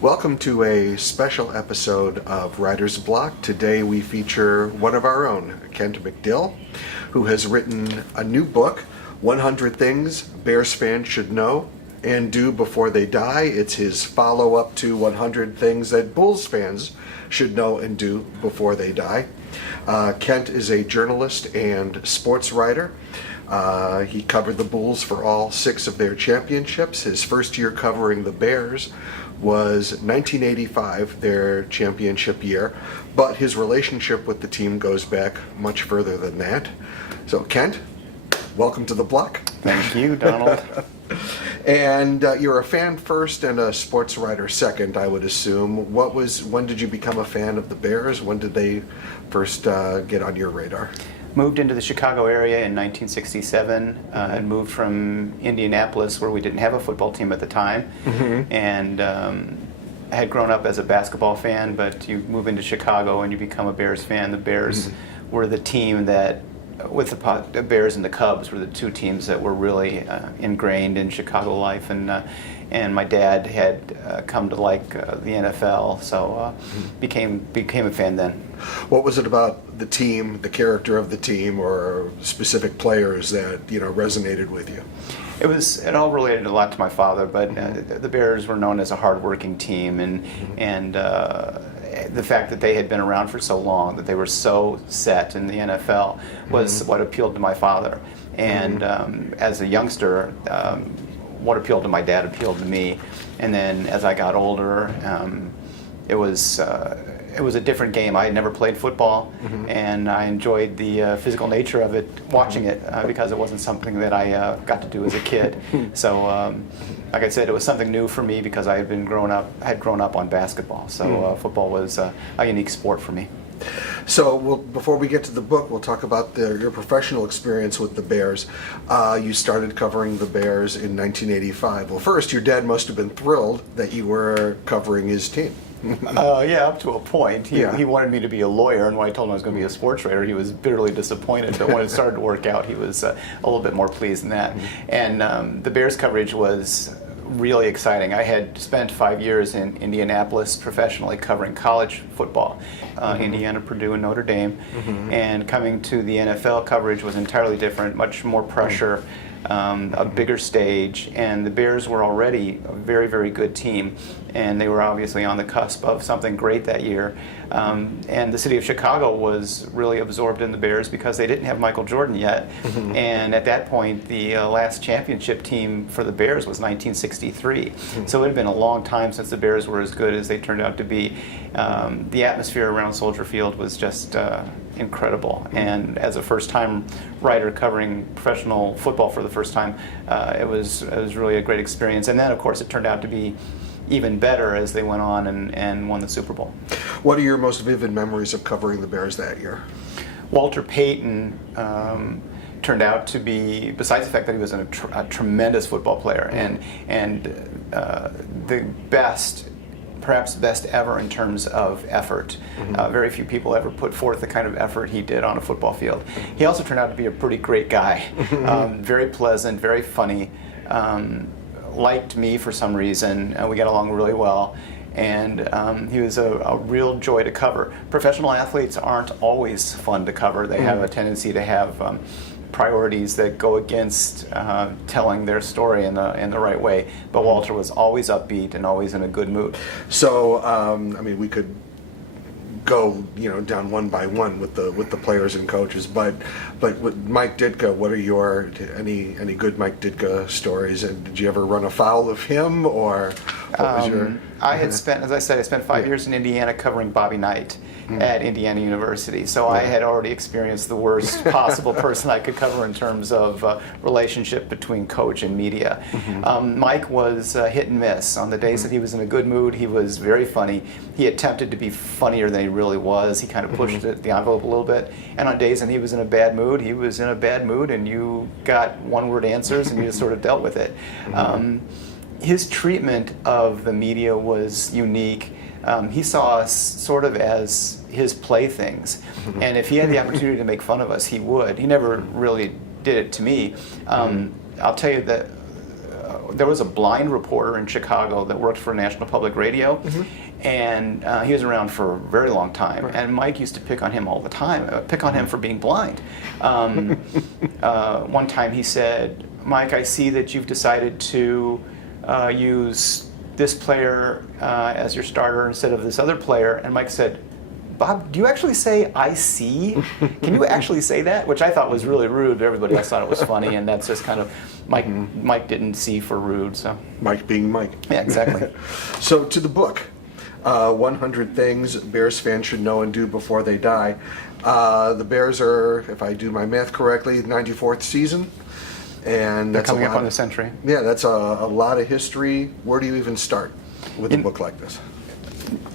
Welcome to a special episode of Writer's Block. Today we feature one of our own, Kent McDill, who has written a new book, 100 Things Bears Fans Should Know and Do Before They Die. It's his follow-up to 100 Things That Bulls Fans Should Know and Do Before They Die. Kent is a journalist and sports writer. He covered the Bulls for all 6 of their championships. His first year covering the Bears was 1985, their championship year, but his relationship with the team goes back much further than that. So, Kent, welcome to the block. Thank you, Donald. And you're a fan first and a sports writer second, I would assume. When did you become a fan of the Bears? When did they first get on your radar? Moved into the Chicago area in 1967 and moved from Indianapolis, where we didn't have a football team at the time, and had grown up as a basketball fan, but you move into Chicago and you become a Bears fan. The Bears were the team that, with the Bears and the Cubs, were the 2 teams that were really ingrained in Chicago life, and my dad had come to like the NFL, so became a fan then. What was it about the team, the character of the team, or specific players that resonated with you? It all related a lot to my father, but the Bears were known as a hard-working team, and the fact that they had been around for so long, that they were so set in the NFL, was what appealed to my father. And as a youngster, what appealed to my dad appealed to me. And then as I got older, it was a different game. I had never played football, and I enjoyed the physical nature of it, watching it, because it wasn't something that I got to do as a kid. So, like I said, it was something new for me because I had grown up on basketball. So football was a unique sport for me. So before we get to the book, we'll talk about your professional experience with the Bears. You started covering the Bears in 1985. Well, first, your dad must have been thrilled that you were covering his team. Yeah, up to a point. He wanted me to be a lawyer, and when I told him I was going to be a sports writer, he was bitterly disappointed. But when it started to work out, he was a little bit more pleased than that. And the Bears coverage was really exciting. I had spent 5 years in Indianapolis professionally covering college football, Indiana, Purdue, and Notre Dame. And coming to the NFL coverage was entirely different, much more pressure. A bigger stage, and the Bears were already a very, very good team, and they were obviously on the cusp of something great that year. And the city of Chicago was really absorbed in the Bears because they didn't have Michael Jordan yet. And at that point, the last championship team for the Bears was 1963. So it had been a long time since the Bears were as good as they turned out to be. The atmosphere around Soldier Field was just incredible. And as a first-time writer covering professional football for the first time, it was really a great experience. And then, of course, it turned out to be even better as they went on and won the Super Bowl. What are your most vivid memories of covering the Bears that year? Walter Payton turned out to be, besides the fact that he was a tremendous football player and the best, perhaps best ever in terms of effort. Very few people ever put forth the kind of effort he did on a football field. He also turned out to be a pretty great guy. Very pleasant, very funny, liked me for some reason. We got along really well, and he was a real joy to cover. Professional athletes aren't always fun to cover. They have a tendency to have priorities that go against telling their story in the right way. But Walter was always upbeat and always in a good mood. So, we could go down one by one with the players and coaches, but with Mike Ditka, what are your any good Mike Ditka stories, and did you ever run afoul of him, or what was your? I had spent, as I said, I spent 5 years in Indiana covering Bobby Knight at Indiana University, so I had already experienced the worst possible person I could cover in terms of relationship between coach and media. Mike was hit and miss. On the days that he was in a good mood, he was very funny. He attempted to be funnier than he really was. He kind of pushed the envelope a little bit. And on days when he was in a bad mood, he was in a bad mood, and you got one-word answers, and you just sort of dealt with it. His treatment of the media was unique. He saw us sort of as his playthings, and if he had the opportunity to make fun of us, he would. He never really did it to me. I'll tell you that there was a blind reporter in Chicago that worked for National Public Radio, and he was around for a very long time. Right. And Mike used to pick on him all the time, pick on him for being blind. One time he said, "Mike, I see that you've decided to use this player as your starter instead of this other player." And Mike said, "Bob, do you actually say 'I see'? Can you actually say that?" Which I thought was really rude. Everybody else thought it was funny, and that's just kind of Mike didn't see for rude. So Mike being Mike. yeah, exactly. So to the book, 100 Things Bears Fans Should Know and Do Before They Die. The Bears are, if I do my math correctly, 94th season. And They're that's coming up on the century. Yeah, that's a lot of history. Where do you even start with a book like this?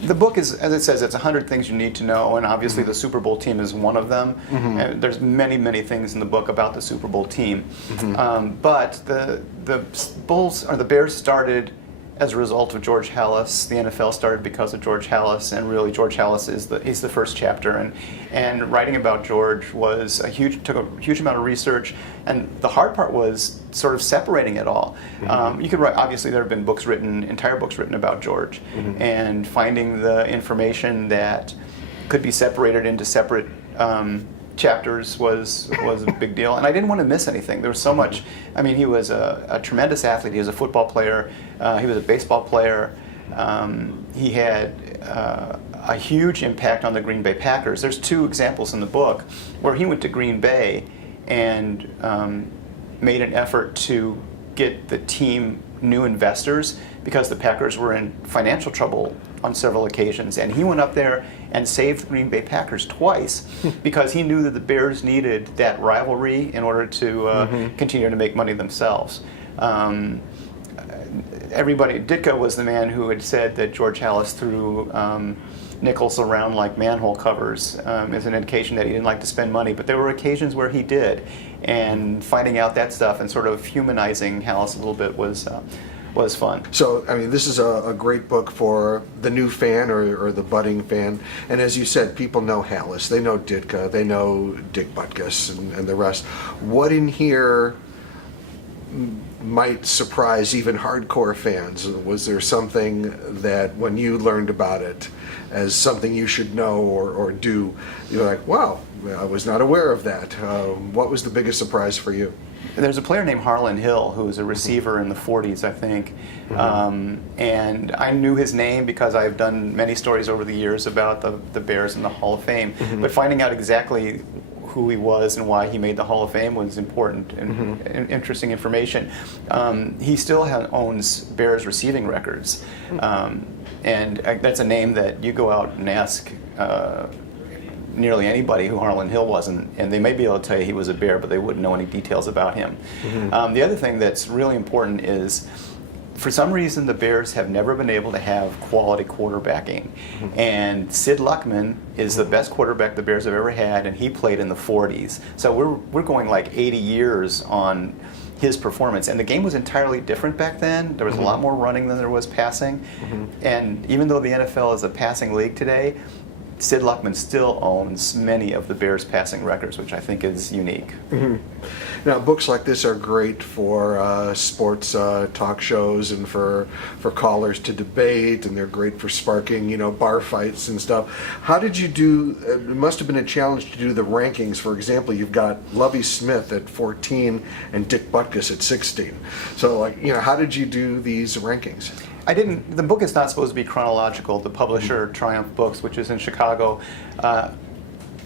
The book is, as it says, it's 100 things you need to know, and obviously the Super Bowl team is one of them. And there's many, many things in the book about the Super Bowl team. But the Bears started as a result of George Halas. The NFL started because of George Halas, and really George Halas is the first chapter. And writing about George was took a huge amount of research, and the hard part was sort of separating it all. You could write, obviously there have been entire books written about George, and finding the information that could be separated into separate chapters was a big deal, and I didn't want to miss anything. There was so much. I mean, he was a tremendous athlete. He was a football player. He was a baseball player. He had a huge impact on the Green Bay Packers. There's two examples in the book where he went to Green Bay and made an effort to get the team new investors because the Packers were in financial trouble on several occasions, and he went up there and saved the Green Bay Packers twice because he knew that the Bears needed that rivalry in order to continue to make money themselves. Ditka was the man who had said that George Halas threw nickels around like manhole covers as an indication that he didn't like to spend money, but there were occasions where he did, and finding out that stuff and sort of humanizing Halas a little bit was fun. So, I mean, this is a great book for the new fan or the budding fan. And as you said, people know Halas, they know Ditka, they know Dick Butkus and the rest. What in here might surprise even hardcore fans? Was there something that when you learned about it as something you should know or do, you're like, wow, I was not aware of that. What was the biggest surprise for you? There's a player named Harlan Hill who was a receiver in the 40s, I think, and I knew his name because I've done many stories over the years about the Bears in the Hall of Fame, but finding out exactly who he was and why he made the Hall of Fame was important and interesting information. He still owns Bears receiving records, and that's a name that you go out and ask nearly anybody who Harlan Hill wasn't, and they may be able to tell you he was a Bear, but they wouldn't know any details about him. The other thing that's really important is, for some reason, the Bears have never been able to have quality quarterbacking, and Sid Luckman is the best quarterback the Bears have ever had, and he played in the 40s. So we're going like 80 years on his performance, and the game was entirely different back then. There was a lot more running than there was passing, and even though the NFL is a passing league today, Sid Luckman still owns many of the Bears' passing records, which I think is unique. Now, books like this are great for sports talk shows and for callers to debate, and they're great for sparking, bar fights and stuff. How did you do? It must have been a challenge to do the rankings. For example, you've got Lovie Smith at 14 and Dick Butkus at 16. So, how did you do these rankings? The book is not supposed to be chronological. The publisher, Triumph Books, which is in Chicago,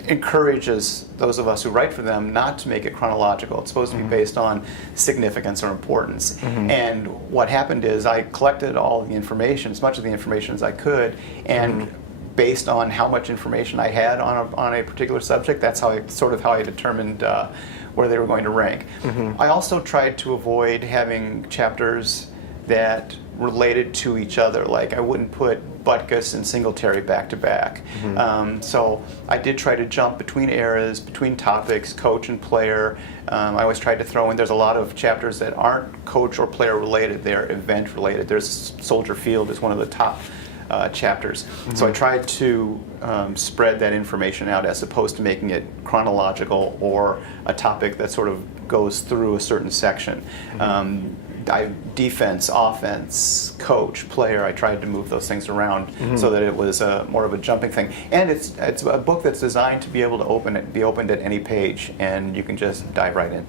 encourages those of us who write for them not to make it chronological. It's supposed to be based on significance or importance. And what happened is I collected all the information, as much of the information as I could, and based on how much information I had on a particular subject, that's how I determined where they were going to rank. I also tried to avoid having chapters that related to each other. Like, I wouldn't put Butkus and Singletary back to back. So I did try to jump between eras, between topics, coach and player. I always tried to throw in, there's a lot of chapters that aren't coach or player related, they're event related. There's Soldier Field is one of the top chapters. So I tried to spread that information out as opposed to making it chronological or a topic that sort of goes through a certain section. defense, offense, coach, player. I tried to move those things around so that it was more of a jumping thing. And it's a book that's designed to be able to be opened at any page, and you can just dive right in.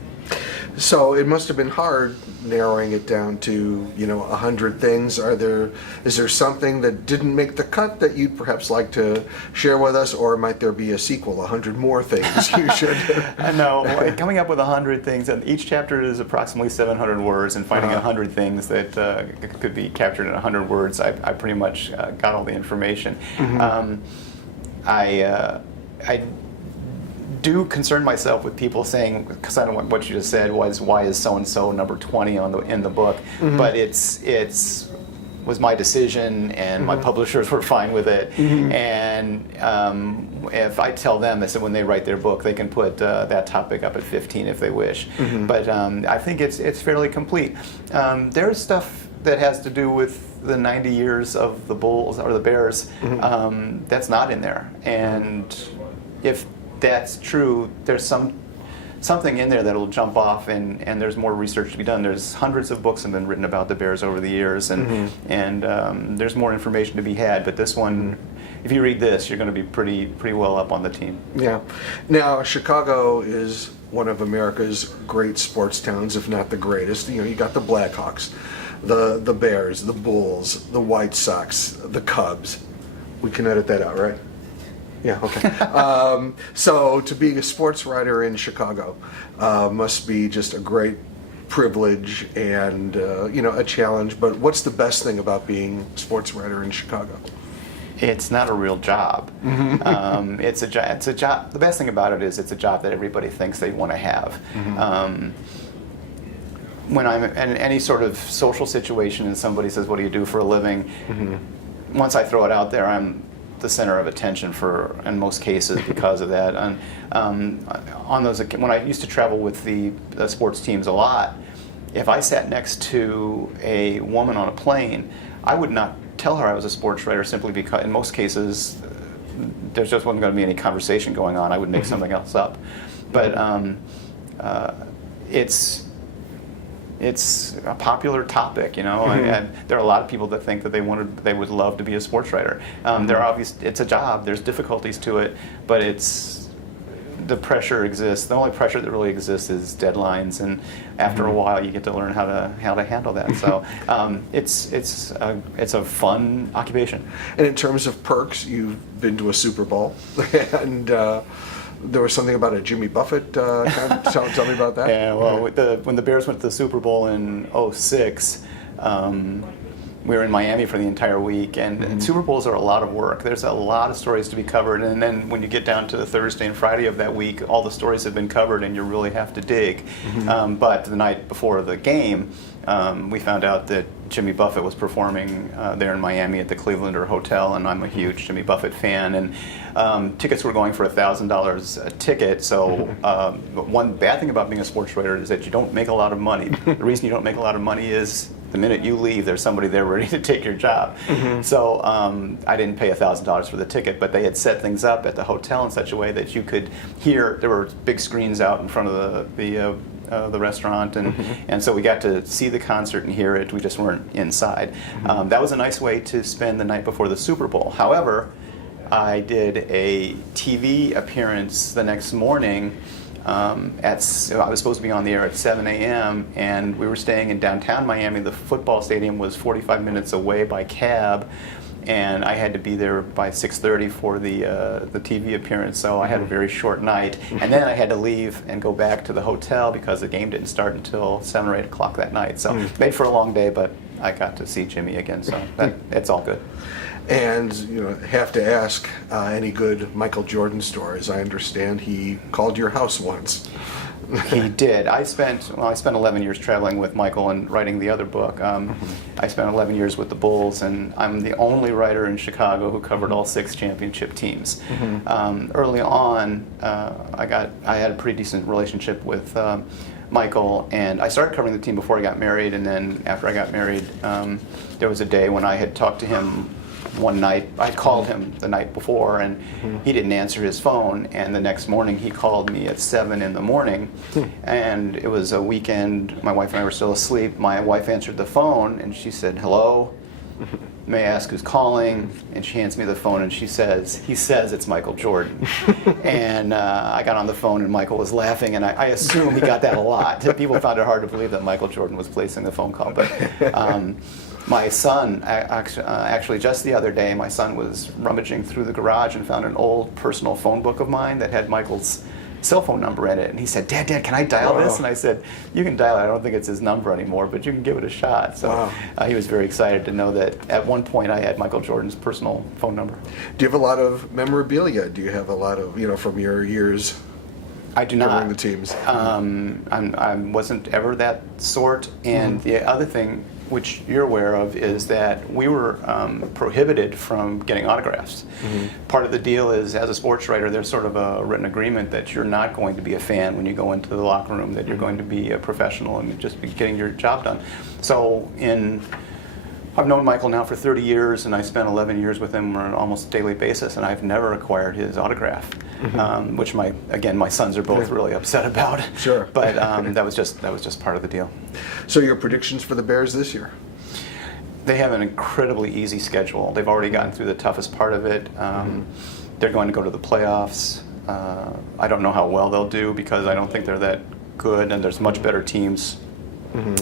So it must have been hard narrowing it down to 100 things. Is there something that didn't make the cut that you'd perhaps like to share with us, or might there be a sequel, 100 more things you should? No, coming up with 100 things, and each chapter is approximately 700 words, and finding 100 things that could be captured in 100 words, I pretty much got all the information. I do concern myself with people saying, because I don't want what you just said was, why is so and so number 20 in the book? But it's was my decision, and my publishers were fine with it. And if I tell them, I said when they write their book, they can put that topic up at 15 if they wish. But I think it's fairly complete. There's stuff that has to do with the 90 years of the Bulls or the Bears that's not in there, and if that's true, there's something in there that'll jump off, and there's more research to be done. There's hundreds of books have been written about the Bears over the years, and there's more information to be had. But this one, if you read this, you're going to be pretty well up on the team. Yeah. Now, Chicago is one of America's great sports towns, if not the greatest. You got the Blackhawks, the Bears, the Bulls, the White Sox, the Cubs. We can edit that out, right? Yeah, okay. So to be a sports writer in Chicago must be just a great privilege and a challenge. But what's the best thing about being a sports writer in Chicago? It's not a real job. It's a job. The best thing about it is it's a job that everybody thinks they want to have. When I'm in any sort of social situation and somebody says, "What do you do for a living?" Once I throw it out there, I'm the center of attention in most cases because of that. And on those, when I used to travel with the sports teams a lot, if I sat next to a woman on a plane, I would not tell her I was a sports writer, simply because in most cases there just wasn't going to be any conversation going on. I would make something else up. But it's a popular topic, and there are a lot of people that think that they would love to be a sports writer. It's a job. There's difficulties to it, but the pressure exists. The only pressure that really exists is deadlines, and after a while, you get to learn how to handle that. So it's a fun occupation. And in terms of perks, you've been to a Super Bowl, and there was something about a Jimmy Buffett. Tell me about that. Yeah, well, when the Bears went to the Super Bowl in '06, we were in Miami for the entire week, and Super Bowls are a lot of work. There's a lot of stories to be covered, and then when you get down to the Thursday and Friday of that week, all the stories have been covered, and you really have to dig. But the night before the game, we found out that Jimmy Buffett was performing there in Miami at the Clevelander Hotel, and I'm a huge Jimmy Buffett fan, and tickets were going for $1,000 a ticket. So one bad thing about being a sports writer is that you don't make a lot of money. The reason you don't make a lot of money is the minute you leave, there's somebody there ready to take your job. So I didn't pay $1,000 for the ticket, but they had set things up at the hotel in such a way that you could hear. There were big screens out in front of the restaurant, and so we got to see the concert and hear it. We just weren't inside. That was a nice way to spend the night before the Super Bowl. However, I did a TV appearance the next morning. I was supposed to be on the air at 7 a.m. and we were staying in downtown Miami. The football stadium was 45 minutes away by cab, and I had to be there by 6:30 for the TV appearance. So I had a very short night, and then I had to leave and go back to the hotel because the game didn't start until 7 or 8 o'clock that night. So made for a long day, but I got to see Jimmy again, so it's all good. And have to ask, any good Michael Jordan stories? I understand he called your house once. He did. I spent 11 years traveling with Michael and writing the other book. I spent 11 years with the Bulls, and I'm the only writer in Chicago who covered all 6 championship teams. Early on, I had a pretty decent relationship with Michael, and I started covering the team before I got married, and then after I got married, there was a day when I had talked to him one night, I called him the night before, and he didn't answer his phone, and the next morning he called me at 7 in the morning, and it was a weekend, my wife and I were still asleep. My wife answered the phone, and she said, "Hello? May I ask who's calling?" And she hands me the phone, and he says it's Michael Jordan. And I got on the phone, and Michael was laughing, and I assume he got that a lot. People found it hard to believe that Michael Jordan was placing the phone call. But my son, actually just the other day, my son was rummaging through the garage and found an old personal phone book of mine that had Michael's cell phone number in it, and he said, Dad, can I dial this? And I said, you can dial it. I don't think it's his number anymore, but you can give it a shot. So he was very excited to know that at one point I had Michael Jordan's personal phone number. Do you have a lot of memorabilia? Do you have a lot of, from your years? I do not. Covering the teams. I wasn't ever that sort, and the other thing, which you're aware of, is that we were prohibited from getting autographs. Part of the deal is, as a sports writer, there's sort of a written agreement that you're not going to be a fan when you go into the locker room, that you're going to be a professional and just be getting your job done. So I've known Michael now for 30 years, and I spent 11 years with him on an almost daily basis, and I've never acquired his autograph, which my sons are both really upset about. Sure. But that was just part of the deal. So your predictions for the Bears this year? They have an incredibly easy schedule. They've already gotten through the toughest part of it. They're going to go to the playoffs. I don't know how well they'll do, because I don't think they're that good, and there's much better teams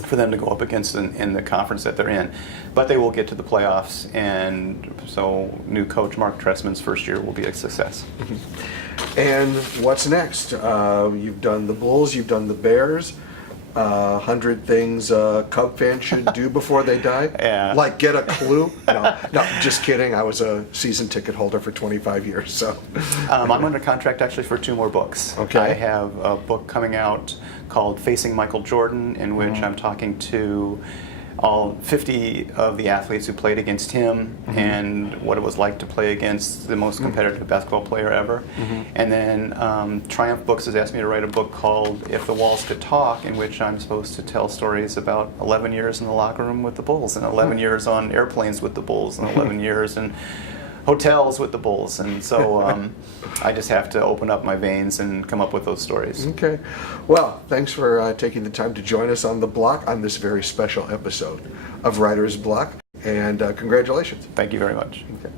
for them to go up against in the conference that they're in. But they will get to the playoffs, and so new coach Mark Trestman's first year will be a success. And what's next? You've done the Bulls, you've done the Bears. 100 things a Cub fan should do before they die? Yeah. Like get a clue? No, just kidding. I was a season ticket holder for 25 years, so. I'm under contract actually for 2 more books. Okay. I have a book coming out called Facing Michael Jordan, in which I'm talking to all 50 of the athletes who played against him and what it was like to play against the most competitive basketball player ever. And then Triumph Books has asked me to write a book called If the Walls Could Talk, in which I'm supposed to tell stories about 11 years in the locker room with the Bulls, and 11 years on airplanes with the Bulls, and 11 years in hotels with the Bulls. And so I just have to open up my veins and come up with those stories. Okay. Well, thanks for taking the time to join us on The Block on this very special episode of Writer's Block, and congratulations. Thank you very much. Okay.